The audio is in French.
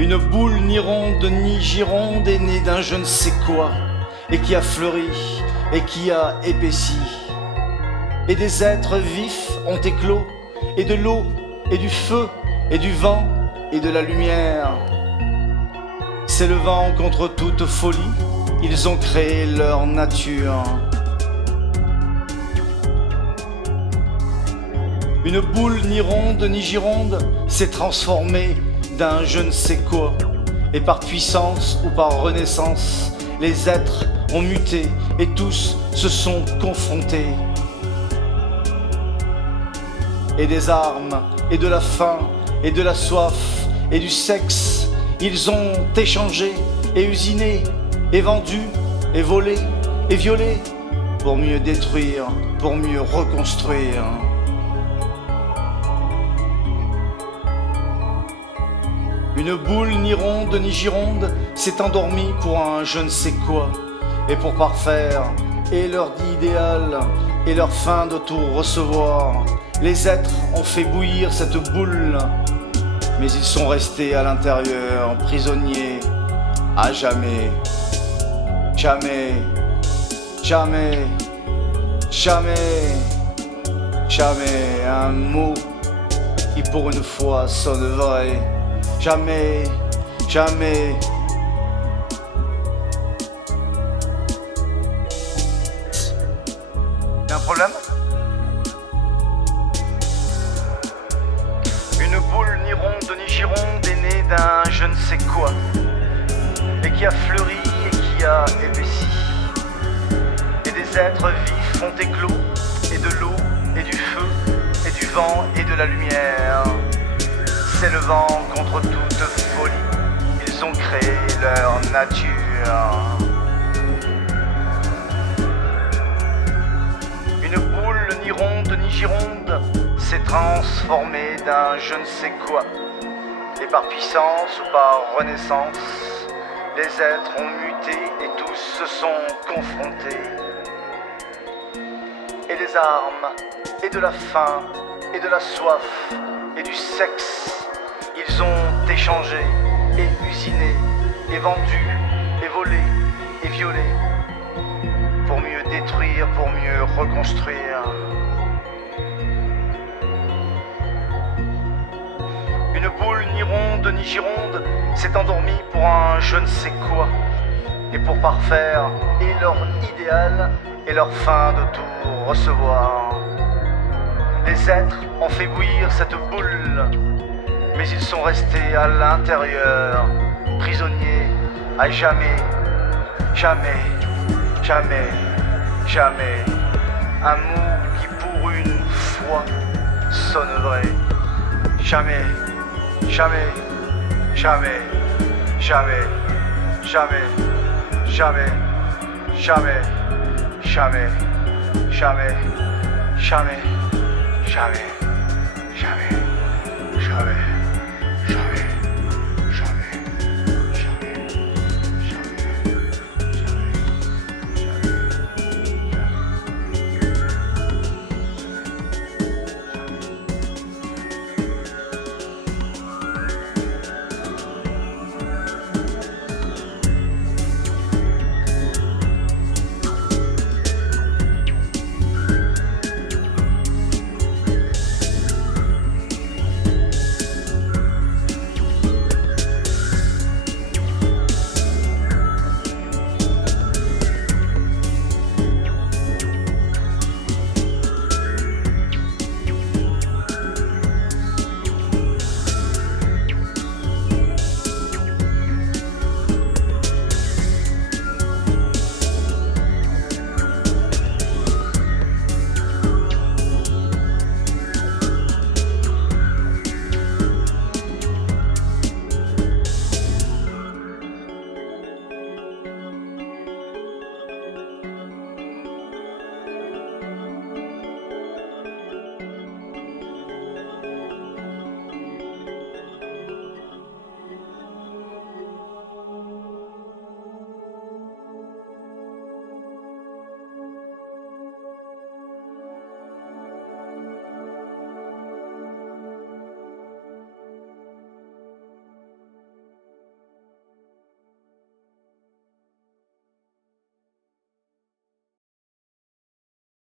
Une boule ni ronde ni gironde est née d'un je ne sais quoi, et qui a fleuri, et qui a épaissi. Et des êtres vifs ont éclos, et de l'eau, et du feu, et du vent, et de la lumière. S'élevant contre toute folie, ils ont créé leur nature. Une boule ni ronde ni gironde s'est transformée d'un je ne sais quoi, et par puissance ou par renaissance, les êtres ont muté et tous se sont confrontés. Et des armes, et de la faim, et de la soif, et du sexe, ils ont échangé et usiné, et vendu, et volé, et violé, pour mieux détruire, pour mieux reconstruire. Une boule ni ronde ni gironde s'est endormie pour un je ne sais quoi, et pour parfaire et leur idéal et leur fin de tout recevoir. Les êtres ont fait bouillir cette boule, mais ils sont restés à l'intérieur, prisonniers, à jamais, jamais, jamais, jamais, jamais un mot qui pour une fois sonne vrai. Jamais, jamais. Y'a un problème? Une boule ni ronde ni gironde est née d'un je ne sais quoi, et qui a fleuri et qui a épaissi. Et des êtres vifs ont éclos, et de l'eau, et du feu, et du vent, et de la lumière. S'élevant contre toute folie, ils ont créé leur nature. Une boule ni ronde ni gironde s'est transformée d'un je ne sais quoi, et par puissance ou par renaissance, les êtres ont muté et tous se sont confrontés. Et des armes, et de la faim, et de la soif, et du sexe, ils ont échangé et usiné, et vendu, et volé, et violé, pour mieux détruire, pour mieux reconstruire. Une boule ni ronde ni gironde s'est endormie pour un je ne sais quoi, et pour parfaire et leur idéal et leur fin de tout recevoir. Les êtres ont fait bouillir cette boule, mais ils sont restés à l'intérieur, prisonniers à jamais, jamais, jamais, jamais. Un mot qui pour une fois sonne vrai. Jamais, jamais, jamais, jamais, jamais, jamais, jamais, jamais, jamais, jamais, jamais, jamais, jamais.